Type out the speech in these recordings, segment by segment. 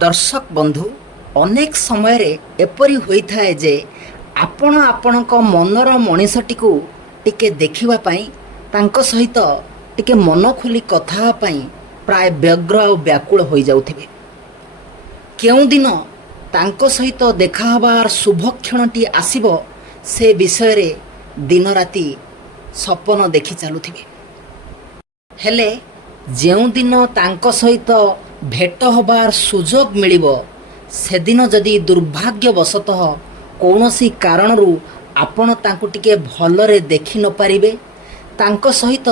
दर्शक बंधु अनेक समय एपरी होता है जे आपण आपणक मनर मनीषटी को टिके देखिवाई तांको सहित टिके मन खोली कथा प्राय व्यग्र और व्याकुल हो जाउथिबे। केउं दिन तांको सहित देखा हबार शुभ क्षणटी आसीबो से विषय रे दिन राति सपन देखि चलुथिबे। हेले जेउ दिन तांको सहित भेट हबार सुजोग मिलिबो सेदिन जदि दुर्भाग्यवशतः कौनसी कारणरू आपण तांको टिके भलरे देखि न पारिबे, तांको सहित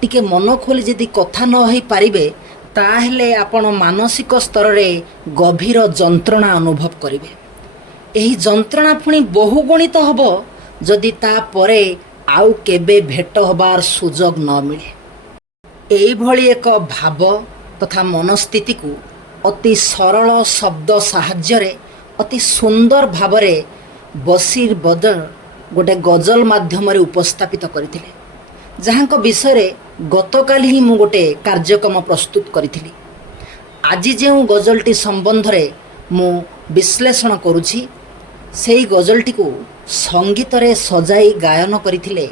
टिके मन खोली जदि कथा न होई पारिबे, ताहेले आपण मानसिक स्तर रे गभीर जंत्रणा अनुभव करिवे। एही जंत्रणा पुणी बहुगुणित हबो जदि ता परे आउ केबे भेट हबार सुजोग न मिले। एही भली एक भाव तथा मनस्थिति को अति सरल शब्द साहाय्य अति सुंदर भावरे बसीर बदर गोटे गजल माध्यम उपस्थापित करथिले, जहाँको विषय गतकाली ही मु गोटे कार्यक्रम प्रस्तुत करी। आज जो गजलटी संबंध रे मु विश्लेषण करुछि सेही गजलटी को संगीत रे सजाई गायन करथिले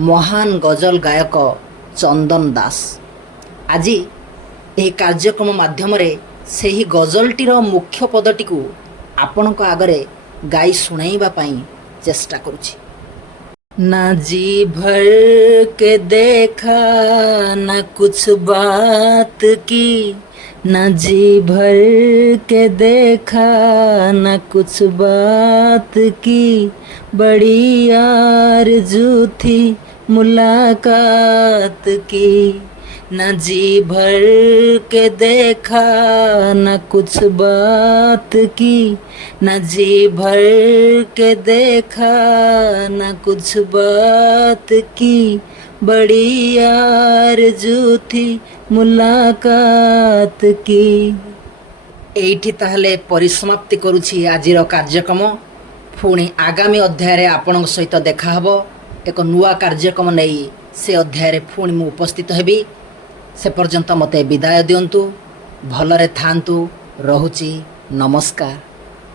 महान गजल गायक चंदन दास। आज यह कार्यक्रम माध्यम से ही गजलटीर मुख्य पदटी को आपण आगरे गाई सुनाइबा पाई चेष्टा करुछि। ना जी भर के देखा ना कुछ बात की, ना जी भर के देखा ना कुछ बात की, बड़ी आरज़ू थी मुलाकात की। न जी भर के देखा न कुछ बात की, न जी भर के देखा न कुछ बात की, बड़ी आरज़ू थी मुलाकात की। एठी ताहले परिसमाप्ति करुछि आजिर कार्यक्रम। पुणी आगामी अध्याय रे आपनक सहित देखा हबो एक नुआ कार्यक्रम नहीं से अध्याय रे पुणी मु उपस्थित हेबी। से पर्यंत मते विदाय दियंतु। भलरे थांतु। रहुछि। नमस्कार।